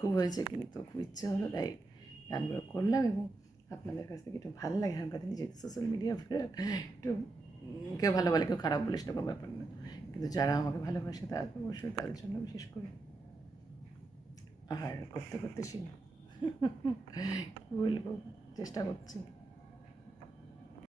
খুব হয়েছে, কিন্তু খুব ইচ্ছে হলো, তাই গানগুলো করলাম। এবং আপনাদের কাছ থেকে একটু ভালো লাগে এখনকার দিনে, যেহেতু সোশ্যাল মিডিয়া একটু কেউ ভালো বলে কেউ খারাপ বলে সেটা কোনো ব্যাপার না, কিন্তু যারা আমাকে ভালোবাসে তারা তো অবশ্যই তাদের জন্য বিশেষ করে। আর করতে করতে শিখি, কী বলবো, চেষ্টা করছি।